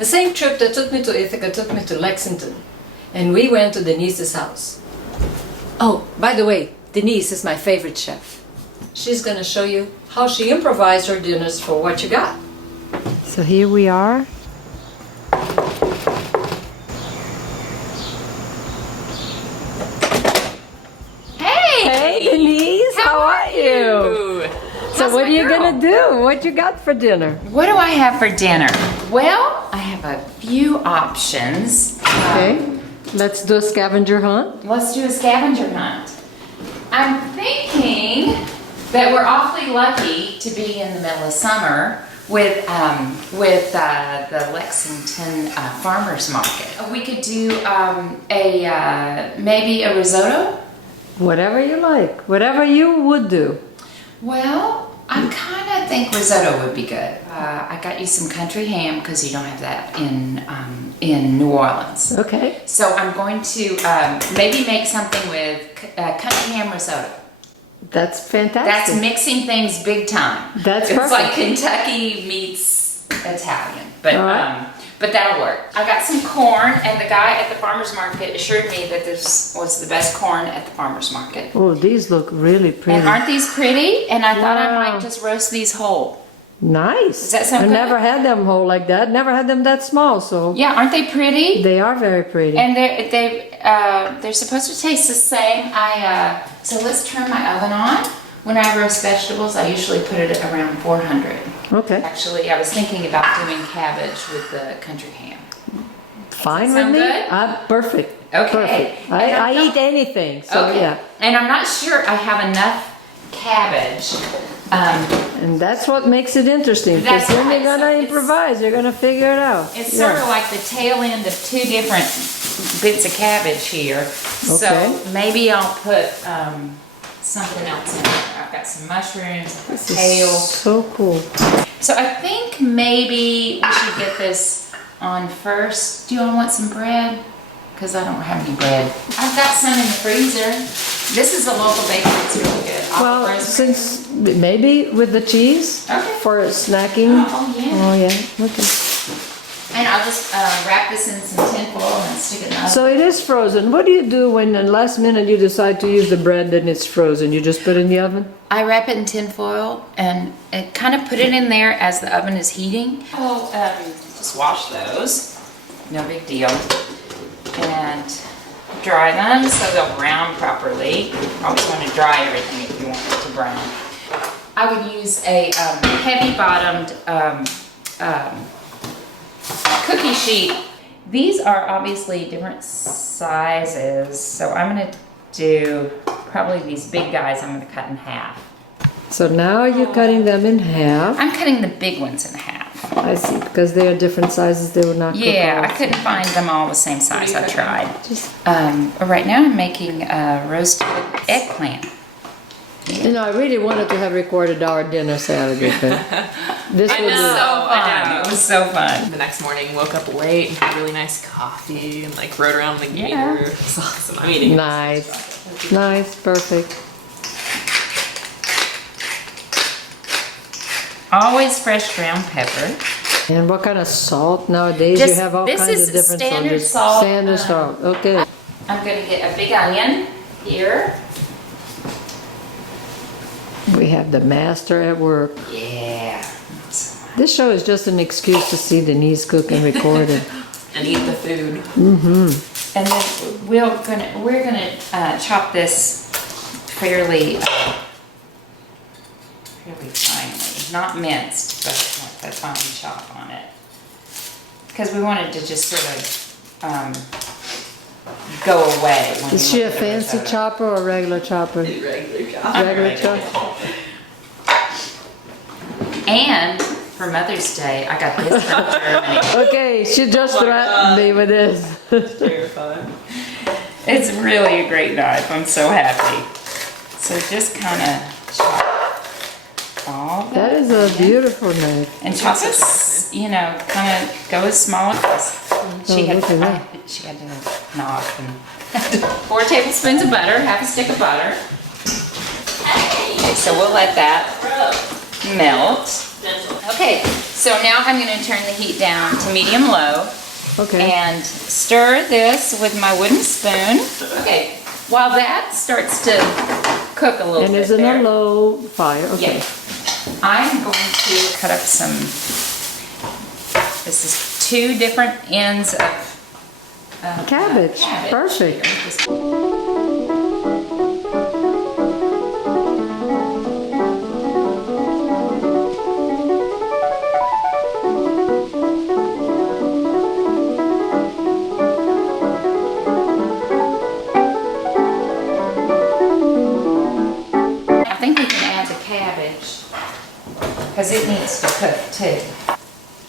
The same trip that took me to Ithaca took me to Lexington, and we went to Denise's house. Oh, by the way, Denise is my favorite chef. She's gonna show you how she improvised her dinners for What You Got. So here we are. Hey Denise, how are you? So what are you gonna do? What you got for dinner? What do I have for dinner? Well, I have a few options. Okay, let's do a scavenger hunt. Let's do a scavenger hunt. I'm thinking that we're awfully lucky to be in the middle of summer with the Lexington Farmers Market. We could do maybe a risotto. Whatever you like, whatever you would do. Well, I kind of think risotto would be good. I got you some country ham because you don't have that in New Orleans. Okay. So I'm going to maybe make something with country ham risotto. That's fantastic. That's mixing things big time. That's it's perfect. like Kentucky meets Italian, but All right. but that'll work. I got some corn, and the guy at the farmer's market assured me that this was the best corn at the farmer's market. Oh, these look really pretty. And aren't these pretty? And I thought I Wow. might just roast these whole. Nice. Does that sound I good? never had them whole like that. Never had them that small. So Yeah, aren't they pretty? they are very pretty. And they're supposed to taste the same. So let's turn my oven on. When I roast vegetables, I usually put it at around 400. Okay. Actually, I was thinking about doing cabbage with the country ham. Fine Does with that me. sound Perfect. Okay. Perfect. And I I don't- eat anything. So Okay. yeah. And I'm not sure I have enough cabbage. And that's what makes it interesting. Because That's then right. you're So gonna it's- improvise. You're gonna figure it out. It's Yeah. sort of like the tail end of two different bits of cabbage here. Okay. So maybe I'll put something else in there. I've got some mushrooms, This is kale. so cool. So I think maybe we should get this on first. Do you all want some bread? Because I don't have any bread. I've got some in the freezer. This is a local bakery. It's really good. Well, Olive rosemary. since maybe with the cheese Okay. for snacking. Oh, yeah. Oh yeah. Okay. And I'll just wrap this in some tin foil and stick it in the oven. So it is frozen. What do you do when the last minute you decide to use the bread and it's frozen? You just put it in the oven? I wrap it in tin foil and kind of put it in there as the oven is heating. I'll just wash those, no big deal, and dry them so they'll brown properly. You always want to dry everything if you want it to brown. I would use a heavy-bottomed cookie sheet. These are obviously different sizes, so I'm going to do probably these big guys I'm going to cut in half. So now you're cutting them in half. I'm cutting the big ones in half. I see, because they are different sizes. They would not cook Yeah, all. I couldn't find them all the same size. I tried. Right now I'm making a roasted eggplant. You know, I really wanted to have recorded our dinner Saturday, but this It would was be... so fun. It was so fun. The next morning, woke up late and had really nice coffee and like rode around the Yeah. gator. It's awesome. I'm eating. Nice. Nice, perfect. Always fresh ground pepper. And what kind of salt nowadays? You Just- have all this kinds is of different standard salts. salt. Standard salt, okay. I'm going to get a big onion here. We have the master at work. Yeah. This show is just an excuse to see Denise cook and record it. And eat the food. And then we're gonna chop this fairly finely, not minced, but like a fine chop on it, because we wanted to just sort of go away. When Is you she a look at the fancy risotto. chopper or a regular chopper? Regular job. Regular chopper. And for Mother's Day, I got this from Germany. Okay, she just threatened me with this. Terrifying. It's really a great knife. I'm so happy. So just kind of chop all That is a beautiful knife. And chop it, you know, kind of go as small as she had. look at that. She had to knock and 4 tablespoons of butter, half a stick of butter. Okay, so we'll let that melt. Okay, So now I'm going to turn the heat down to medium-low. Okay. And stir this with my wooden spoon. Okay, while that starts to cook a little And bit it's in there, a low fire. Okay. yeah, I'm going to cut up some, this is 2 different ends of Cabbage. Perfect. I think we can add the cabbage because it needs to cook too.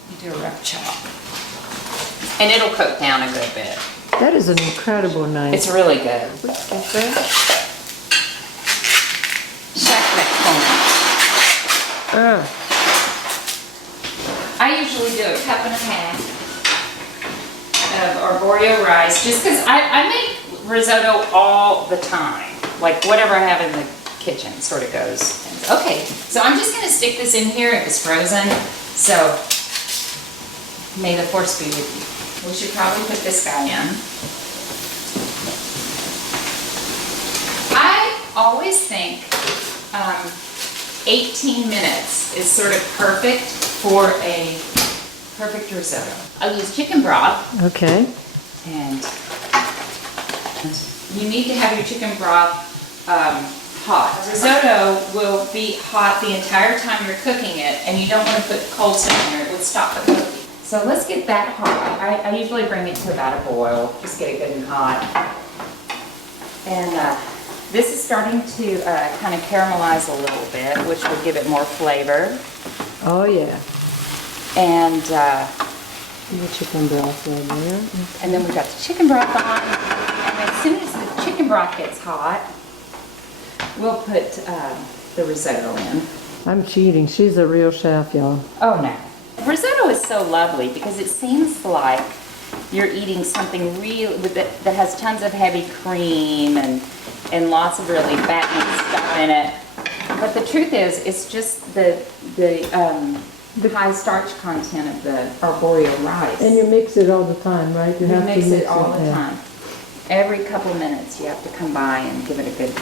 You do a rough chop. And it'll cook down a good bit. That is an incredible knife. It's really good. I usually do a cup and a half of arborio rice just because I make risotto all the time. Like whatever I have in the kitchen sort of goes. Okay, so I'm just going to stick this in here. It was frozen, so may the force be with you. We should probably put this guy in. I always think 18 minutes is sort of perfect for a perfect risotto. I'll use chicken broth. Okay. And you need to have your chicken broth hot. Risotto will be hot the entire time you're cooking it, and you don't want to put cold stuff in there. It would stop the cooking. So let's get that hot. I usually bring it to about a boil, just get it good and hot. And this is starting to kind of caramelize a little bit, which will give it more flavor. Oh yeah. And The chicken broth right there. and then we've got the chicken broth on. And as soon as the chicken broth gets hot, we'll put the risotto in. I'm cheating. She's a real chef, y'all. Oh no. Risotto is so lovely because it seems like you're eating something real that has tons of heavy cream and lots of really fattening stuff in it. But the truth is, it's just the high starch content of the arborio rice. And you mix it all the time, right? You mix it all the yeah. time. Every couple minutes you have to come by and give it a good.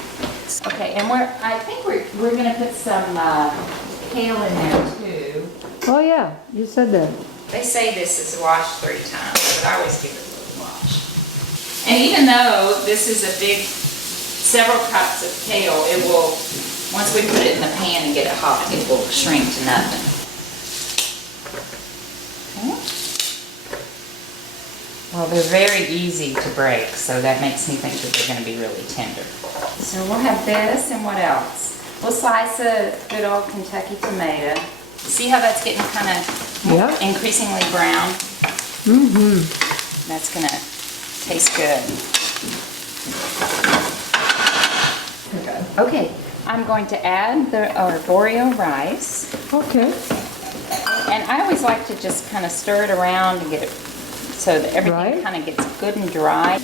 Okay, and I think we're going to put some kale in there too. Oh yeah, you said that. They say this is washed 3 times, but I always give it a little wash. And even though this is a big, several cups of kale, it will, once we put it in the pan and get it hot, it will shrink to nothing. Okay. Well, they're very easy to break, so that makes me think that they're going to be really tender. So we'll have this, and what else? We'll slice a good old Kentucky tomato. See how that's getting kind of increasingly brown? Mm-hmm. That's going to taste good. Okay, I'm going to add the arborio rice. Okay. And I always like to just kind of stir it around and get it so that everything kind of gets good and dry.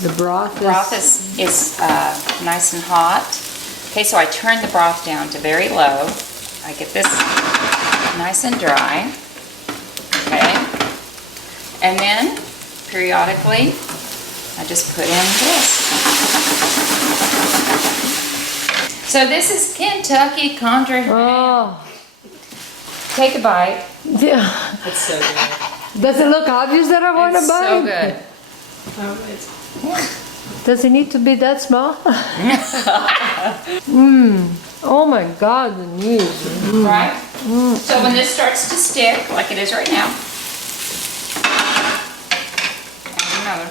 The broth is nice and hot. Okay, so I turn the broth down to very low. I get this nice and dry. Okay. And then, periodically, I just put in this. So this is Kentucky Country ham. Oh. Take a bite. Yeah. It's so good. Does it look obvious that I want to It's buy? so good. Does it need to be that small? Oh my God, the knees. Right? So when this starts to stick, like it is right now, add another.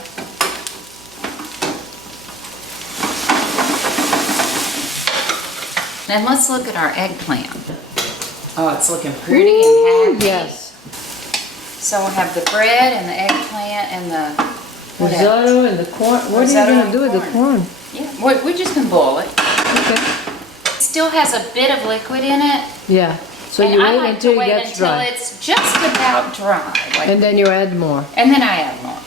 Then let's look at our eggplant. Oh, it's looking pretty and happy. Yes. So we'll have the bread and the eggplant and the what else? Risotto and the corn. What Risotto are you and going to do with the corn? Yeah, we're just gonna boil it. Okay. It still has a bit of liquid in it. Yeah. So and you I wait like until to it wait gets until dry. it's just about dry. Like, And then you add more. and then I add more.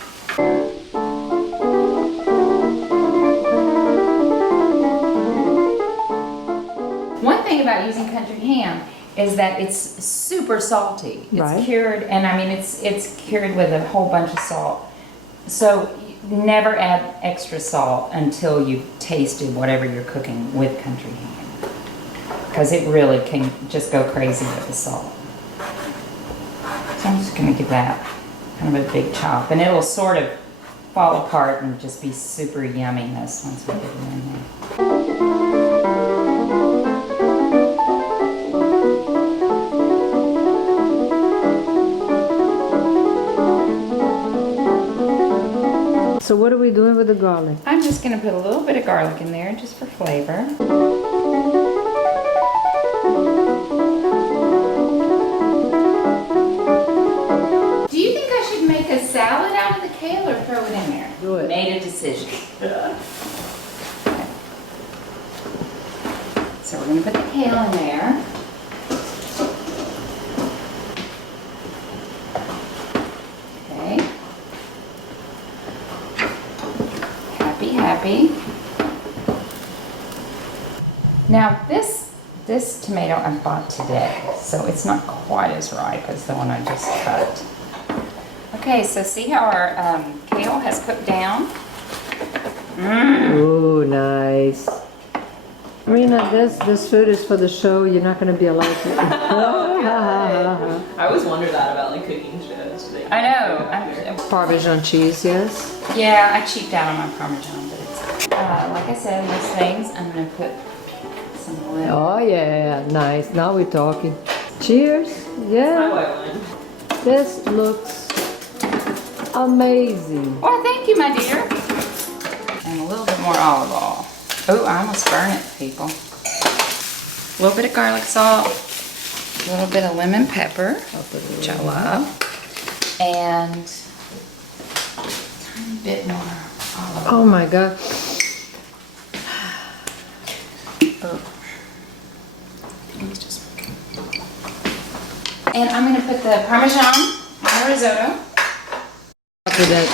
One thing about using country ham is that it's super salty. It's Right. cured, and I mean it's cured with a whole bunch of salt. So never add extra salt until you've tasted whatever you're cooking with country ham, because it really can just go crazy with the salt. So I'm just gonna give that kind of a big chop, and it'll sort of fall apart and just be super yumminess once we get it in there. So what are we doing with the garlic? I'm just gonna put a little bit of garlic in there just for flavor. Do you think I should make a salad out of the kale or throw it in there? Do it. Made a decision. So we're gonna put the kale in there. Okay. Happy. Now this tomato I bought today, so it's not quite as ripe as the one I just cut. Okay, so see how our kale has cooked down? Ooh, nice. Marina, this food is for the show. You're not going to be allowed to. I always wonder that about like cooking shows. Like, I know. Parmesan cheese, yes. Yeah, I cheaped out on my Parmesan, but it's like I said, most things I'm gonna put some oil. Oh yeah, nice. Now we're talking. Cheers. my Yeah. white one. This looks amazing. Oh, thank you, my dear. And a little bit more olive oil. Oh, I almost burned it, people. A little bit of garlic salt, a little bit of lemon pepper, which I love, and a tiny bit more olive oil. Oh my God. And I'm gonna put the Parmesan on the risotto. After that